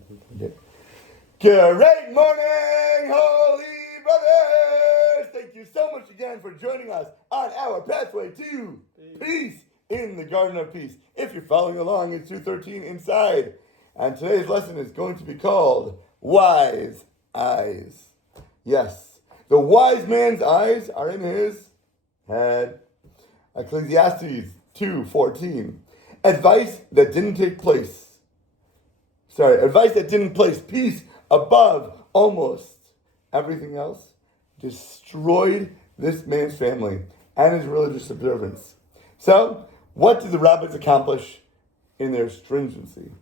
Okay. Great morning, holy brothers! Thank you so much again for joining us on our pathway to peace in the Garden of Peace. If you're following along, it's 2:13 inside. And today's lesson is going to be called Wise Eyes. Yes, the wise man's eyes are in his head. Ecclesiastes 2:14. Advice that didn't place peace above almost everything else destroyed this man's family and his religious observance. So, what did the rabbis accomplish in their stringency?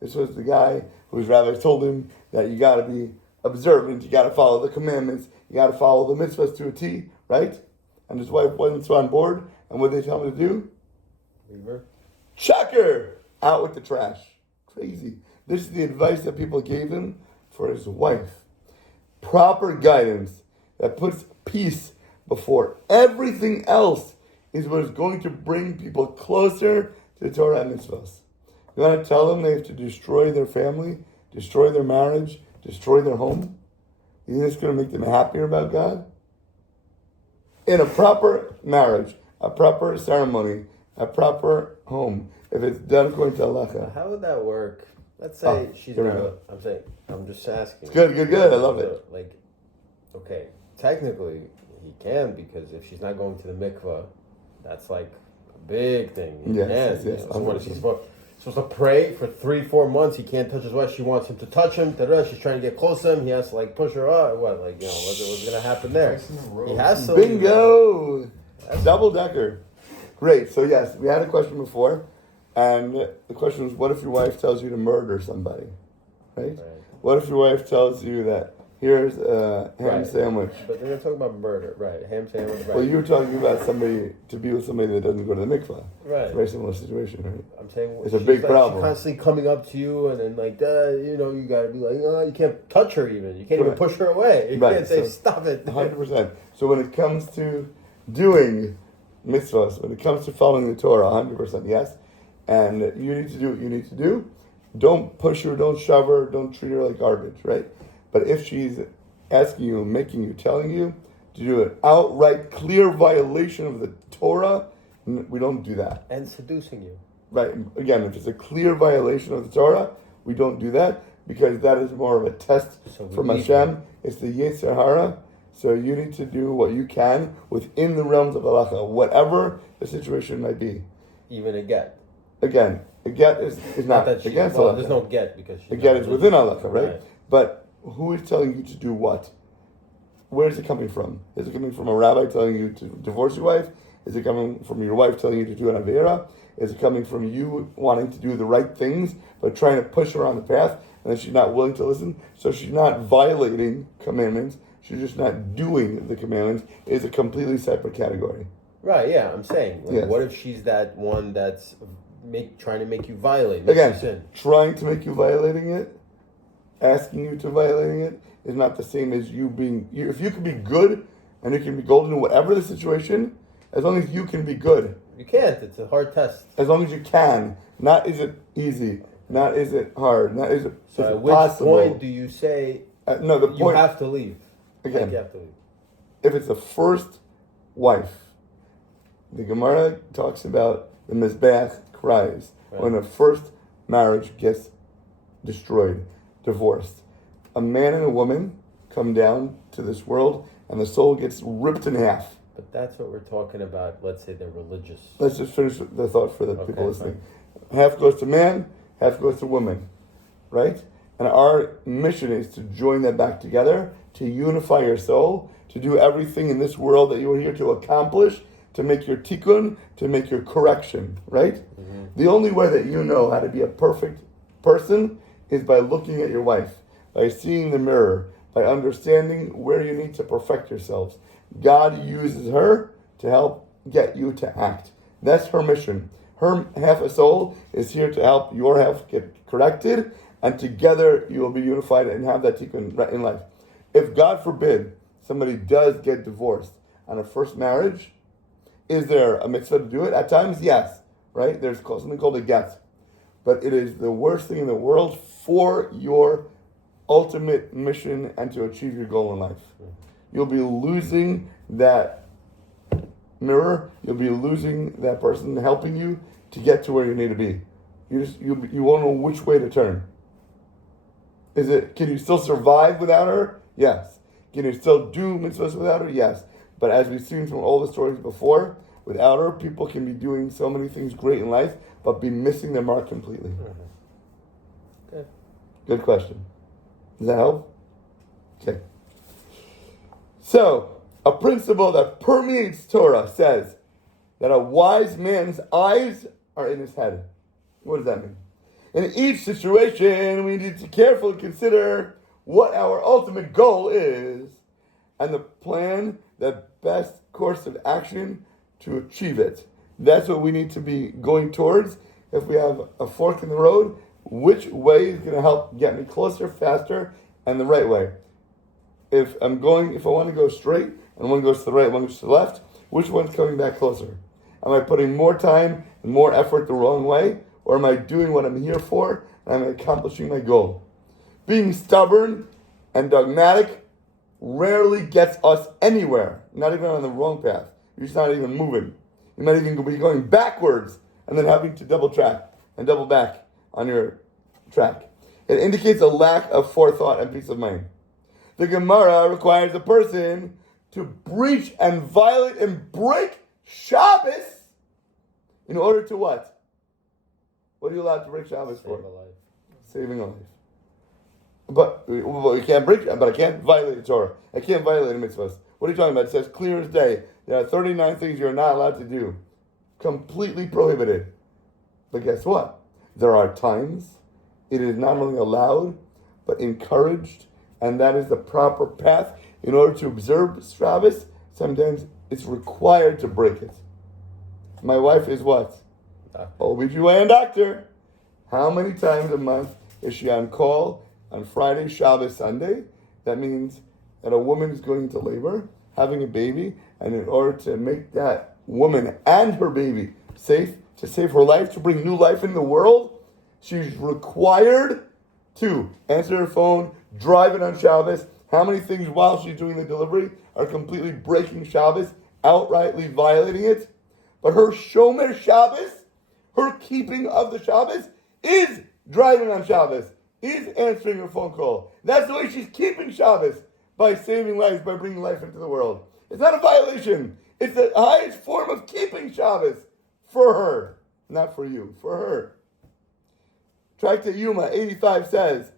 This was the guy whose rabbis told him that you got to be observant, you got to follow the commandments, you got to follow the mitzvahs to a T, right? And his wife wasn't so on board, and what did they tell him to do? Leave her. Chucker! Out with the trash. Crazy. This is the advice that people gave him for his wife. Proper guidance that puts peace before everything else is what is going to bring people closer to the Torah and mitzvahs. You want to tell them they have to destroy their family, destroy their marriage, destroy their home? You think it's going to make them happier about God? In a proper marriage, a proper ceremony, a proper home, if it's done according to halacha. How would that work? Let's say she's not. I'm just asking. It's good. I love it. Like, okay, technically he can, because if she's not going to the mikvah, that's like a big thing. Yes. So what is he supposed to pray for 3-4 months? He can't touch his wife. She wants him to touch him. She's trying to get close to him. He has to push her up. What, what's going to happen there? He has to. Bingo! Double decker. Great. So yes, we had a question before, and the question was, what if your wife tells you to murder somebody, right? What if your wife tells you that here's a ham sandwich? But they're talking about murder, right? Ham sandwich, right? Well, you were talking about somebody to be with somebody that doesn't go to the mikvah. Right. It's a very similar situation, right? I'm saying it's a big problem. She's constantly coming up to you, and then you got to be like, oh, you can't touch her even. You can't even push her away. You can't say, stop it. 100%. So when it comes to doing mitzvahs, when it comes to following the Torah, 100% yes. And you need to do what you need to do. Don't push her, don't shove her, don't treat her like garbage, right? But if she's asking you, making you, telling you to do an outright, clear violation of the Torah, we don't do that. And seducing you. Right. Again, if it's a clear violation of the Torah, we don't do that, because that is more of a test from Hashem. It's the Yetzer Hara. So you need to do what you can within the realms of halacha, whatever the situation might be. Even a get. Again, a get is not against halacha. There's no get, because a get is within halacha, right? But who is telling you to do what? Where is it coming from? Is it coming from a rabbi telling you to divorce your wife? Is it coming from your wife telling you to do an avera? Is it coming from you wanting to do the right things but trying to push her on the path, and then she's not willing to listen? So she's not violating commandments. She's just not doing the commandments. Is a completely separate category. Right, yeah, I'm saying. Yes. What if she's that one that's trying to make you violate? Again, trying to make you violating it, asking you to violating it, is not the same as you being... If you can be good, and you can be golden in whatever the situation, as long as you can be good. You can't. It's a hard test. As long as you can. Not is it easy. Not is it hard. Not is it So at which possible. Point do you say no, the point, you have to leave? Again, you have to leave. If it's the first wife, the Gemara talks about the Mizbeach cries when a first marriage gets destroyed, divorced. A man and a woman come down to this world, and the soul gets ripped in half. But that's what we're talking about. Let's say they're religious. Let's just finish the thought for the people listening. Half goes to man, half goes to woman, right? And our mission is to join that back together, to unify your soul, to do everything in this world that you are here to accomplish, to make your tikkun, to make your correction, right? Mm-hmm. The only way that you know how to be a perfect person is by looking at your wife, by seeing the mirror, by understanding where you need to perfect yourselves. God uses her to help get you to act. That's her mission. Her half a soul is here to help your half get corrected, and together you will be unified and have that tikkun in life. If, God forbid, somebody does get divorced on a first marriage, is there a mitzvah to do it? At times, yes, right? There's something called a get. but it is the worst thing in the world for your ultimate mission and to achieve your goal in life. You'll be losing that mirror. You'll be losing that person helping you to get to where you need to be. You won't know which way to turn. Can you still survive without her? Yes. Can you still do mitzvahs without her? Yes. But as we've seen from all the stories before, without her, people can be doing so many things great in life, but be missing their mark completely. Okay. Good question. Does that help? Okay. So, a principle that permeates Torah says that a wise man's eyes are in his head. What does that mean? In each situation, we need to carefully consider what our ultimate goal is and the plan, the best course of action to achieve it. That's what we need to be going towards. If we have a fork in the road, which way is going to help get me closer, faster, and the right way? If I want to go straight and one goes to the right, one goes to the left, which one's coming back closer? Am I putting more time and more effort the wrong way? Or am I doing what I'm here for and I'm accomplishing my goal? Being stubborn and dogmatic rarely gets us anywhere, not even on the wrong path. You're just not even moving. You might even be going backwards and then having to double track and double back on your track. It indicates a lack of forethought and peace of mind. The Gemara requires a person to breach and violate and break Shabbos in order to what? What are you allowed to break Shabbos for? Save a life. Saving a life. But you can't break, but I can't violate the Torah. I can't violate the mitzvahs. What are you talking about? It says clear as day. There are 39 things you're not allowed to do. Completely prohibited. But guess what? There are times it is not only allowed, but encouraged, and that is the proper path. In order to observe Shabbos, sometimes it's required to break it. My wife is what? OBGYN doctor. How many times a month is she on call on Friday, Shabbos, Sunday? That means that a woman is going into labor, having a baby, and in order to make that woman and her baby safe, to save her life, to bring new life in the world, she's required to answer her phone, drive it on Shabbos. How many things while she's doing the delivery are completely breaking Shabbos, outrightly violating it? But her Shomer Shabbos, her keeping of the Shabbos, is driving on Shabbos, is answering her phone call. That's the way she's keeping Shabbos, by saving lives, by bringing life into the world. It's not a violation. It's the highest form of keeping Shabbos for her, not for you, for her. Tractate Yuma 85 says,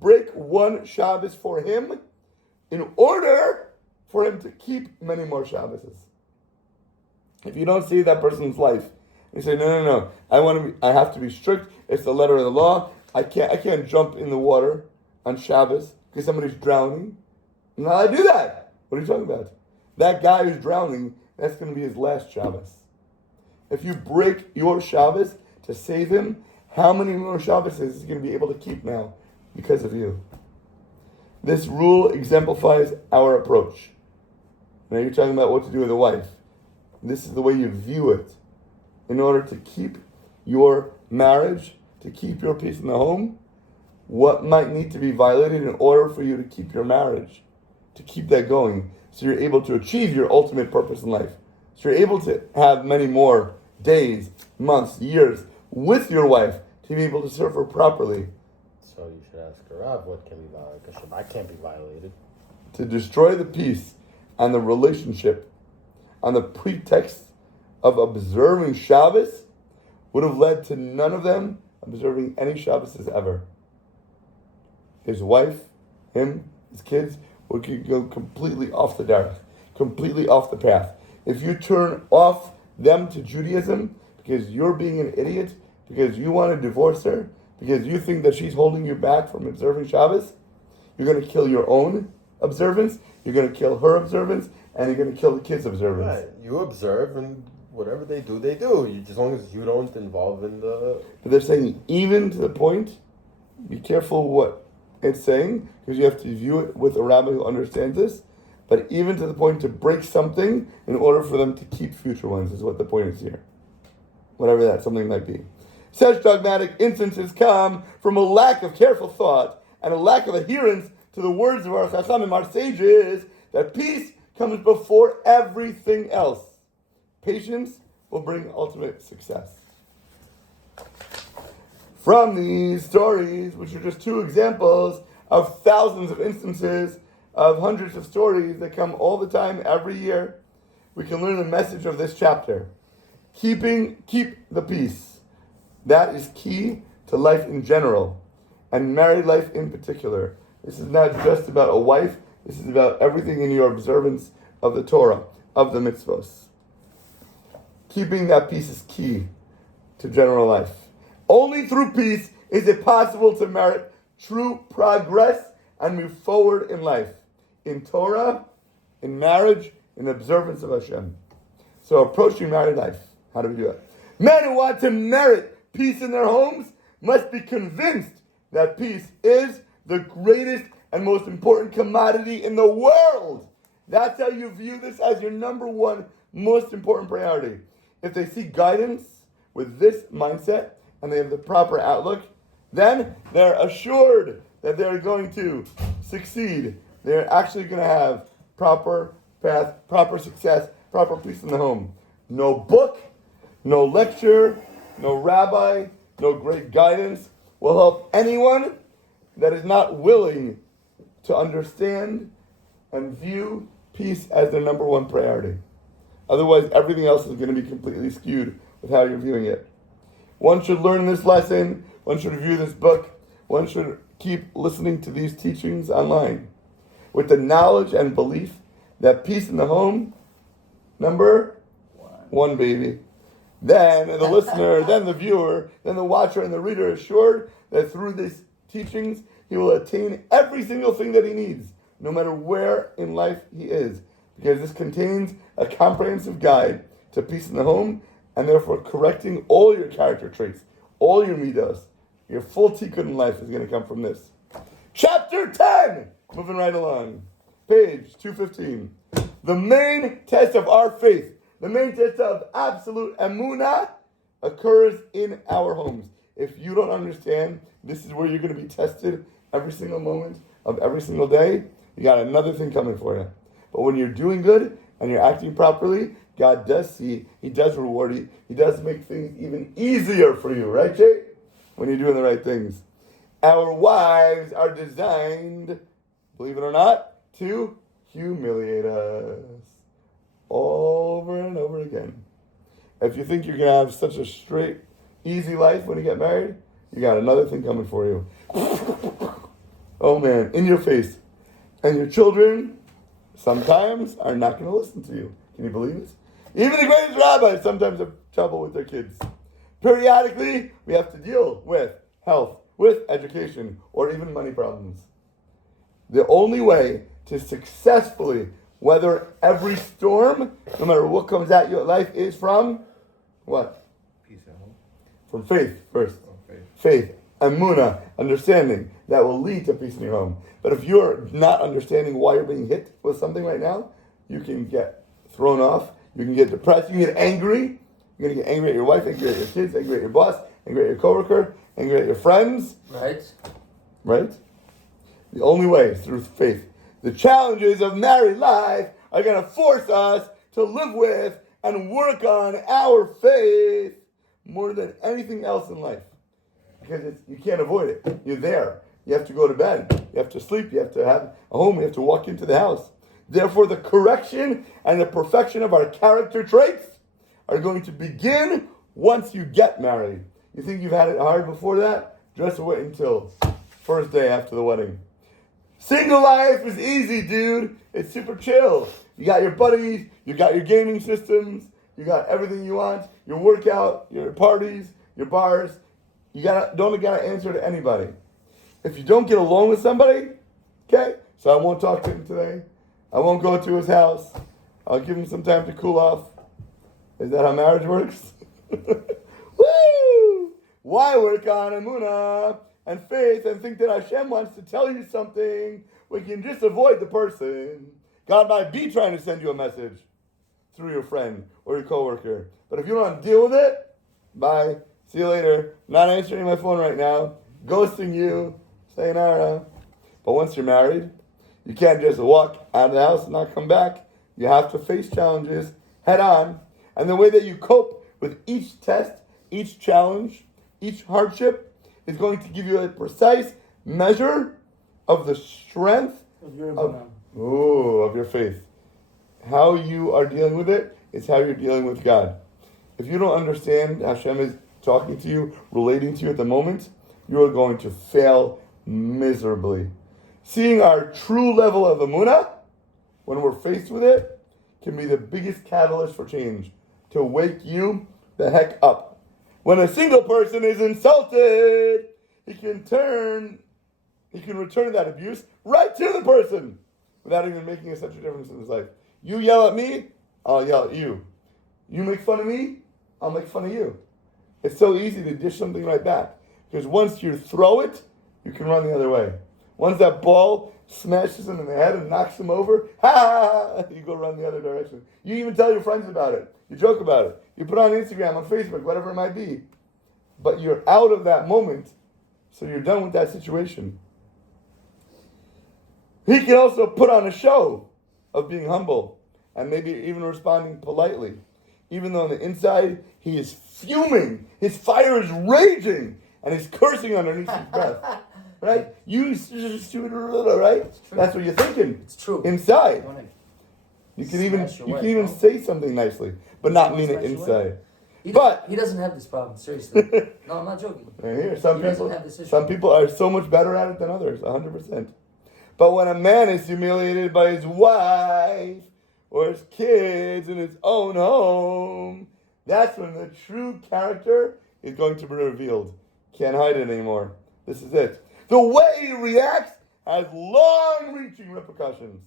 break one Shabbos for him in order for him to keep many more Shabbos. If you don't see that person's life, you say, no, I have to be strict. It's the letter of the law. I can't jump in the water on Shabbos because somebody's drowning. No, I do that. What are you talking about? That guy who's drowning, that's going to be his last Shabbos. If you break your Shabbos to save him, how many more Shabbos is he going to be able to keep now because of you? This rule exemplifies our approach. Now you're talking about what to do with a wife. This is the way you view it. In order to keep your marriage, to keep your peace in the home, what might need to be violated in order for you to keep your marriage, to keep that going, so you're able to achieve your ultimate purpose in life. So you're able to have many more days, months, years with your wife to be able to serve her properly. So you should ask her, Rav, what can be violated? Because Shabbat can't be violated. To destroy the peace and the relationship on the pretext of observing Shabbos would have led to none of them observing any Shabbos ever. His wife, him, his kids would go completely off the derech, completely off the path. If you turn off them to Judaism because you're being an idiot, because you want to divorce her, because you think that she's holding you back from observing Shabbos, you're going to kill your own observance, you're going to kill her observance, and you're going to kill the kids' observance. Right. You observe, and whatever they do, they do. As long as you don't involve in the... But they're saying even to the point, be careful what it's saying, because you have to view it with a rabbi who understands this, but even to the point to break something in order for them to keep future ones is what the point is here. Whatever that something might be. Such dogmatic instances come from a lack of careful thought and a lack of adherence to the words of our Chachamim, our sages, that peace comes before everything else. Patience will bring ultimate success. From these stories, which are just two examples of thousands of instances of hundreds of stories that come all the time, every year, we can learn the message of this chapter. Keep the peace. That is key to life in general, and married life in particular. This is not just about a wife, this is about everything in your observance of the Torah, of the mitzvos. Keeping that peace is key to general life. Only through peace is it possible to merit true progress and move forward in life, in Torah, in marriage, in observance of Hashem. So approaching married life, how do we do it? Men who want to merit peace in their homes must be convinced that peace is the greatest and most important commodity in the world. That's how you view this as your number one most important priority. If they seek guidance with this mindset and they have the proper outlook, then they're assured that they're going to succeed. They're actually going to have proper path, proper success, proper peace in the home. No book, no lecture, no rabbi, no great guidance will help anyone that is not willing to understand and view peace as their number one priority. Otherwise, everything else is going to be completely skewed with how you're viewing it. One should learn this lesson. One should review this book. One should keep listening to these teachings online with the knowledge and belief that peace in the home, number one, baby. Then the listener, then the viewer, then the watcher and the reader is assured that through these teachings, he will attain every single thing that he needs, no matter where in life he is, because this contains a comprehensive guide to peace in the home, and therefore correcting all your character traits, all your midos. Your full tikkun in life is going to come from this. Chapter 10! Moving right along. Page 215. The main test of our faith, the main test of absolute emunah, occurs in our homes. If you don't understand, this is where you're going to be tested every single moment of every single day. You got another thing coming for you. But when you're doing good and you're acting properly, God does see, He does reward you, He does make things even easier for you, right, Jay? When you're doing the right things. Our wives are designed, believe it or not, to humiliate us over and over again. If you think you're going to have such a straight, easy life when you get married, you got another thing coming for you. Oh man, in your face. And your children sometimes are not going to listen to you. Can you believe this? Even the greatest rabbis sometimes have trouble with their kids. Periodically, we have to deal with health, with education, or even money problems. The only way to successfully weather every storm, no matter what comes at you in life, is from what? Peace at home. From faith first. Oh, faith. Faith, emunah, understanding that will lead to peace in your home. But if you're not understanding why you're being hit with something right now, you can get thrown off, you can get depressed, you can get angry. You're going to get angry at your wife, angry at your kids, angry at your boss, angry at your coworker, angry at your friends. Right. Right? The only way is through faith. The challenges of married life are going to force us to live with and work on our faith more than anything else in life. Because you can't avoid it. You're there. You have to go to bed. You have to sleep. You have to have a home. You have to walk into the house. Therefore, the correction and the perfection of our character traits are going to begin once you get married. You think you've had it hard before that? Just wait until first day after the wedding. Single life is easy, dude. It's super chill. You got your buddies, you got your gaming systems, you got everything you want, your workout, your parties, your bars. You don't gotta answer to anybody. If you don't get along with somebody, okay, so I won't talk to him today. I won't go to his house. I'll give him some time to cool off. Is that how marriage works? Woo! Why work on emunah and faith and think that Hashem wants to tell you something? We can just avoid the person. God might be trying to send you a message through your friend or your coworker. But if you don't want to deal with it, bye. See you later. Not answering my phone right now. Ghosting you. Sayonara. But once you're married, you can't just walk out of the house and not come back. You have to face challenges head on. And the way that you cope with each test, each challenge, each hardship is going to give you a precise measure of the strength of your faith. How you are dealing with it is how you're dealing with God. If you don't understand Hashem is talking to you, relating to you at the moment, you are going to fail miserably. Seeing our true level of emunah, when we're faced with it, can be the biggest catalyst for change, to wake you the heck up. When a single person is insulted, he can return that abuse right to the person without even making such a difference in his life. You yell at me, I'll yell at you. You make fun of me, I'll make fun of you. It's so easy to dish something right back. Because once you throw it, you can run the other way. Once that ball smashes him in the head and knocks him over, you go run the other direction. You even tell your friends about it. You joke about it. You put it on Instagram, on Facebook, whatever it might be. But you're out of that moment, so you're done with that situation. He can also put on a show of being humble and maybe even responding politely. Even though on the inside, he is fuming. His fire is raging and he's cursing underneath his breath. Right? You stupid, right? That's what you're thinking. It's true. Inside. You can even say something nicely, but not mean it inside. He doesn't have this problem, seriously. No, I'm not joking. Here, some people are so much better at it than others, 100%. But when a man is humiliated by his wife or his kids in his own home, that's when the true character is going to be revealed. Can't hide it anymore. This is it. The way he reacts has long-reaching repercussions.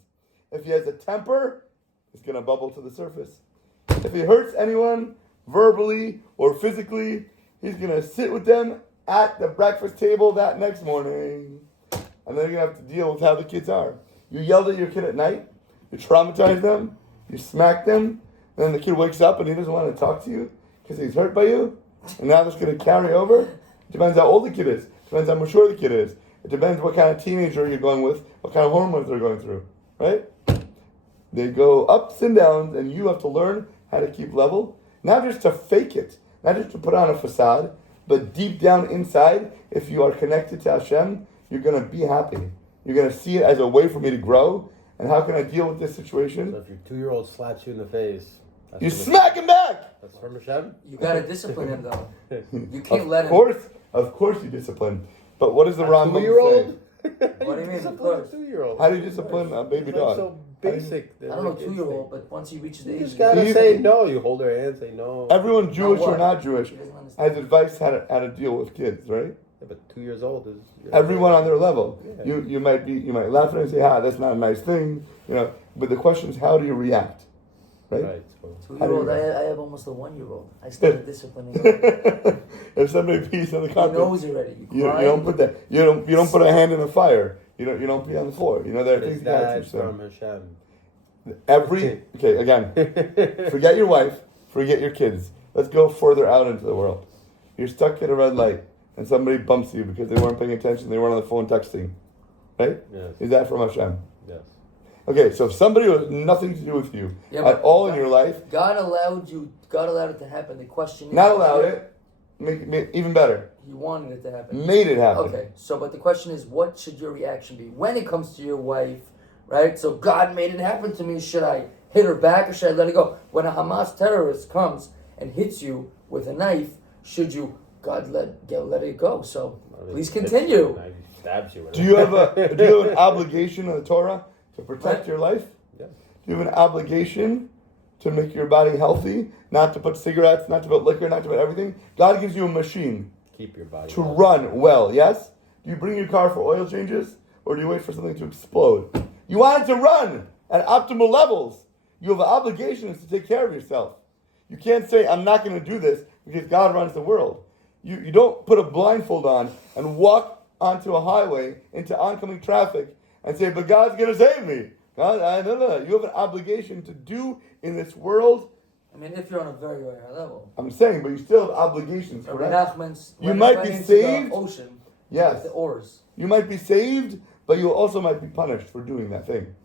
If he has a temper, it's going to bubble to the surface. If he hurts anyone, verbally or physically, he's going to sit with them at the breakfast table that next morning. And then you're going to have to deal with how the kids are. You yelled at your kid at night, you traumatize them, you smack them, and then the kid wakes up and he doesn't want to talk to you because he's hurt by you. And now that's going to carry over. It depends how old the kid is. It depends how mature the kid is. It depends what kind of teenager you're going with, what kind of hormones they're going through, right? They go ups and downs, and you have to learn how to keep level. Not just to fake it, not just to put on a facade, but deep down inside, if you are connected to Hashem, you're going to be happy. You're going to see it as a way for me to grow. And how can I deal with this situation? So if your 2-year-old slaps you in the face, you smack him back! That's from Hashem? You got to discipline him, though. You can't let him. Of course you discipline. But what does the Rambam say? 2-year-old? What do you mean? Discipline a 2-year-old. How do you discipline a baby dog? So basic. I don't know 2-year-old, but once he reaches the age, you just gotta say no. You hold their hand, say no. Everyone, Jewish or not Jewish, has advice how to deal with kids, right? Yeah, but 2 years old is everyone on their level. Yeah. You might laugh at it and say, that's not a nice thing, But the question is, how do you react, right? So 2-year-old, I have almost a 1-year-old. I started disciplining him. If somebody pees on the carpet, he knows already. You don't put that. You don't put a hand in the fire. You don't pee on the floor. There are things you gotta teach them. Again, forget your wife, forget your kids. Let's go further out into the world. You're stuck at a red light and somebody bumps you because they weren't paying attention, they weren't on the phone texting. Right? Yes. Is that from Hashem? Yes. Okay, so if somebody who has nothing to do with you at all in your life, God allowed it to happen. The question is, not allowed it, make it even better. He wanted it to happen. Made it happen. Okay, but the question is, what should your reaction be when it comes to your wife, right? So God made it happen to me. Should I hit her back or should I let it go? When a Hamas terrorist comes and hits you with a knife, should you, God, let it go? So please continue. Stabs you. Do you have an obligation in the Torah to protect your life? Yeah. Do you have an obligation to make your body healthy? Not to put cigarettes, not to put liquor, not to put everything. God gives you a machine. Keep your body to run well. Yes. Do you bring your car for oil changes, or do you wait for something to explode? You want it to run at optimal levels. You have obligations to take care of yourself. You can't say, I'm not going to do this because God runs the world. You don't put a blindfold on and walk onto a highway into oncoming traffic and say, but God's going to save me. God, no. You have an obligation to do in this world mean, if you're on a very, very high level. I'm saying, but you still have obligations, correct? You might be saved. The ocean. Yes. With the oars. You might be saved, but you also might be punished for doing that thing,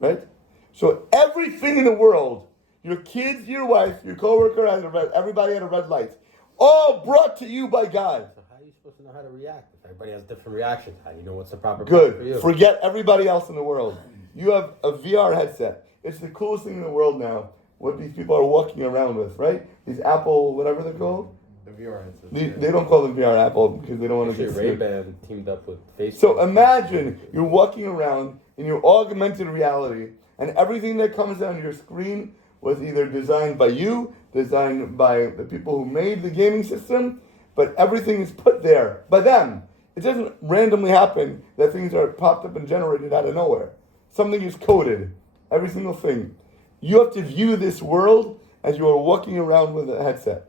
right? So everything in the world, your kids, your wife, your coworker, everybody at a red light, all brought to you by God. So how are you supposed to know how to react? If everybody has different reactions, how do you know what's the proper Good. for you? Forget everybody else in the world. You have a VR headset. It's the coolest thing in the world now. What these people are walking around with, right? These Apple, whatever they're called. The VR headsets. They don't call them VR Apple because they don't want to get sued. Ray-Ban teamed up with Facebook. So imagine you're walking around in your augmented reality, and everything that comes on your screen was either designed by you, designed by the people who made the gaming system, but everything is put there by them. It doesn't randomly happen that things are popped up and generated out of nowhere. Something is coded, every single thing. You have to view this world as you are walking around with a headset.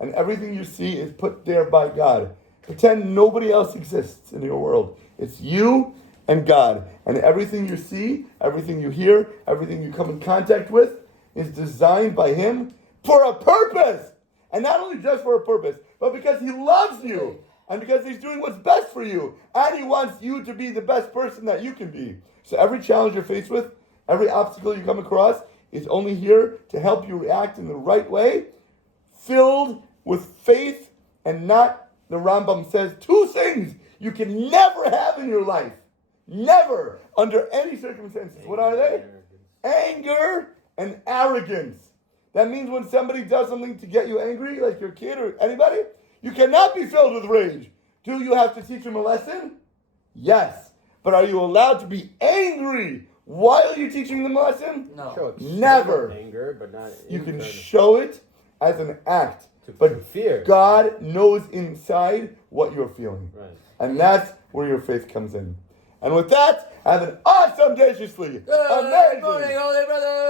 And everything you see is put there by God. Pretend nobody else exists in your world. It's you and God. And everything you see, everything you hear, everything you come in contact with is designed by Him for a purpose. And not only just for a purpose, but because He loves you. And because He's doing what's best for you. And He wants you to be the best person that you can be. So every challenge you're faced with, every obstacle you come across, is only here to help you react in the right way, filled with faith, and not, the Rambam says, two things you can never have in your life. Never, under any circumstances. What are they? Anger and arrogance. That means when somebody does something to get you angry, like your kid or anybody, you cannot be filled with rage. Do you have to teach them a lesson? Yes. But are you allowed to be angry while you're teaching them a lesson? No. Never. Anger, but not you can show it as an act. But fear. God knows inside what you're feeling. Right. And that's where your faith comes in. And with that, have an awesome day, Shisli. Good morning, Holy Brother.